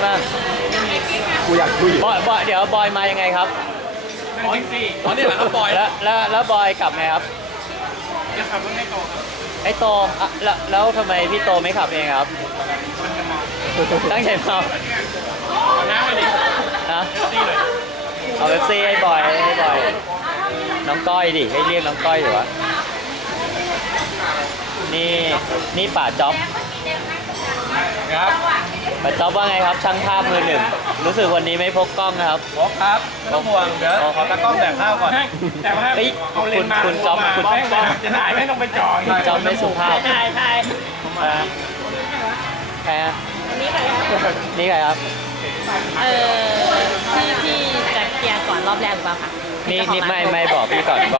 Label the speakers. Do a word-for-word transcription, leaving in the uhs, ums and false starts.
Speaker 1: บ้าง
Speaker 2: กูอยากคุย
Speaker 1: บอยบอยเดี๋ยวบอยมายังไงครับ
Speaker 3: อ๋อสิอ๋อเนี่ยแหละครับบอย
Speaker 1: แล้วแล้วแล้วบอยกลับไงครับ
Speaker 3: จะขับรถไม่โตครับ
Speaker 1: ไอ้โตอ่ะแล้วแล้วทำไมพี่โตไม่ขับเองครับ
Speaker 3: มันจะมอง
Speaker 1: ตั้งใจเมา
Speaker 3: เอาน้ำไปดิ
Speaker 1: ฮะ
Speaker 3: ซี่หน่อย
Speaker 1: เอาเบปซี่ให้บอยให้บอยน้องก้อยดิให้เรียกน้องก้อยอยู่วะนี่นี่ป่าจ๊อบ
Speaker 3: ครับ
Speaker 1: ป่าจ๊อบว่าไงครับช่างภาพมือหนึ่งรู้สึกวันนี้ไม่พกกล้องนะครับ
Speaker 2: บอสครับไม่ต้องห่วงเดี๋ยวขอตากล้องแดกข้าวก่อน
Speaker 3: แต่ว่า
Speaker 1: เฮ้ย
Speaker 3: เอาเลนส์มา
Speaker 1: คุณจ๊อบ
Speaker 3: มา
Speaker 1: คุณ
Speaker 3: แม่งเลยนะจะถ่ายไม่ต้องไปจ่อ
Speaker 1: คุณจ๊อบไม่สุภาพ
Speaker 3: ถ่ายถ่าย
Speaker 1: อ่าใครฮะนี่ใครครับ
Speaker 4: เออที่ที่จะเคลียร์ก่อนรอบแรกหรือเปล่าคะ
Speaker 1: นี่นี่ไม่ไม่บอกพี่ก่อน